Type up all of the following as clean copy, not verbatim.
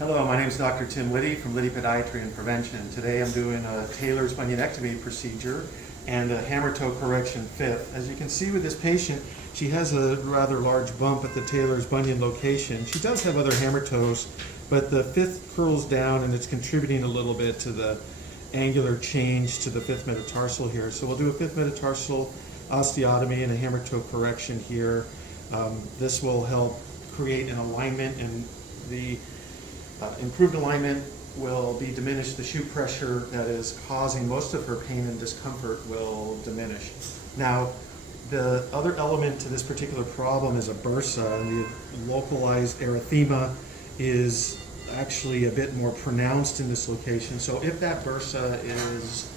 Hello, my name is Dr. Tim Liddy from Liddy Podiatry and Prevention. Today I'm doing a Tailor's bunionectomy procedure and a hammertoe correction fifth. As you can see with this patient, she has a rather large bump at the Tailor's bunion location. She does have other hammertoes, but the fifth curls down and it's contributing a little bit to the angular change to the fifth metatarsal here. So we'll do a fifth metatarsal osteotomy and a hammertoe correction here. This will help create an alignment, and the improved alignment will be diminished. The shoe pressure that is causing most of her pain and discomfort will diminish. Now, the other element to this particular problem is a bursa, and the localized erythema is actually a bit more pronounced in this location. So if that bursa is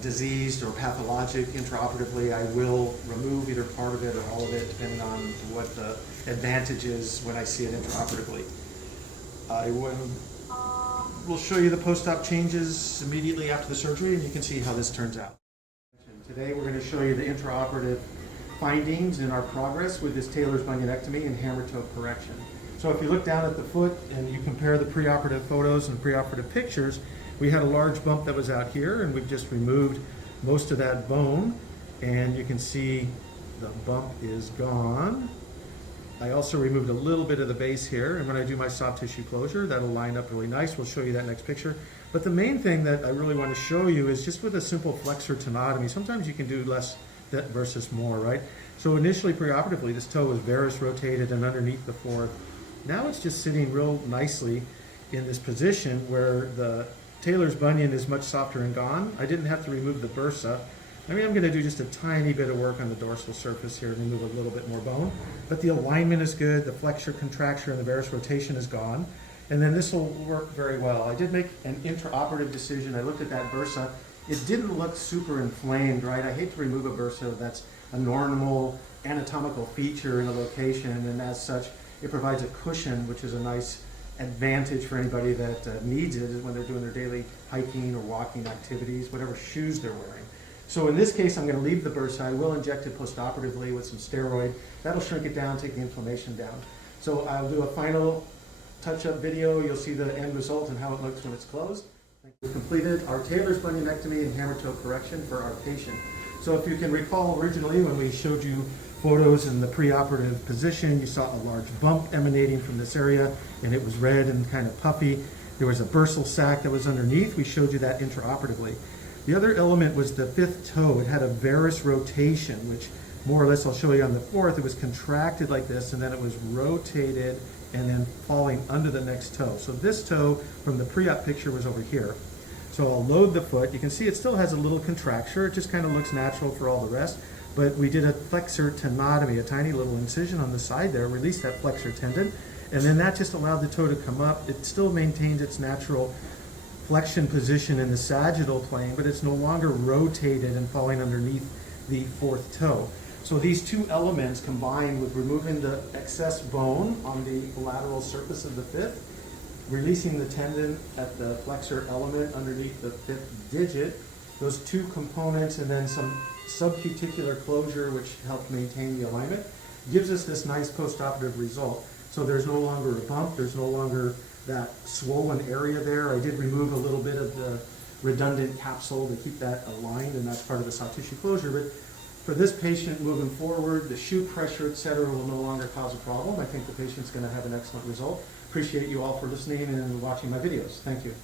diseased or pathologic intraoperatively, I will remove either part of it or all of it, depending on what the advantage is when I see it intraoperatively. We'll show you the post-op changes immediately after the surgery, and you can see how this turns out. Today we're going to show you the intraoperative findings in our progress with this Tailor's bunionectomy and hammertoe correction. So if you look down at the foot and you compare the preoperative photos and preoperative pictures, we had a large bump that was out here, and we've just removed most of that bone, and you can see the bump is gone. I also removed a little bit of the base here, and when I do my soft tissue closure, that'll line up really nice. We'll show you that next picture. But the main thing that I really want to show you is just with a simple flexor tenotomy, sometimes you can do less versus more, right? So initially, preoperatively, this toe was varus rotated and underneath the fourth. Now it's just sitting real nicely in this position where the Tailor's bunion is much softer and gone. I didn't have to remove the bursa. I mean, I'm going to do just a tiny bit of work on the dorsal surface here to remove a little bit more bone, but the alignment is good, the flexor contracture and the varus rotation is gone, and then this will work very well. I did make an intraoperative decision. I looked at that bursa. It didn't look super inflamed, right? I hate to remove a bursa that's a normal anatomical feature in a location, and as such, it provides a cushion, which is a nice advantage for anybody that needs it when they're doing their daily hiking or walking activities, whatever shoes they're wearing. So in this case, I'm going to leave the bursa. I will inject it postoperatively with some steroid. That'll shrink it down, take the inflammation down. So I'll do a final touch-up video. You'll see the end result and how it looks when it's closed. We've completed our Tailor's bunionectomy and hammertoe correction for our patient. So if you can recall originally when we showed you photos in the preoperative position, you saw a large bump emanating from this area, and it was red and kind of puffy. There was a bursal sac that was underneath. We showed you that intraoperatively. The other element was the fifth toe. It had a varus rotation, which more or less I'll show you on the fourth. It was contracted like this, and then it was rotated and then falling under the next toe. So this toe from the pre-op picture was over here. So I'll load the foot. You can see it still has a little contracture. It just kind of looks natural for all the rest. But we did a flexor tenotomy, a tiny little incision on the side there, released that flexor tendon, and then that just allowed the toe to come up. It still maintains its natural flexion position in the sagittal plane, but it's no longer rotated and falling underneath the fourth toe. So these two elements combined with removing the excess bone on the lateral surface of the fifth, releasing the tendon at the flexor element underneath the fifth digit, those two components, and then some subcuticular closure which helped maintain the alignment, gives us this nice postoperative result. So there's no longer a bump, there's no longer that swollen area there. I did remove a little bit of the redundant capsule to keep that aligned, and that's part of the soft tissue closure. But for this patient moving forward, the shoe pressure, etc., will no longer cause a problem. I think the patient's going to have an excellent result. Appreciate you all for listening and watching my videos. Thank you.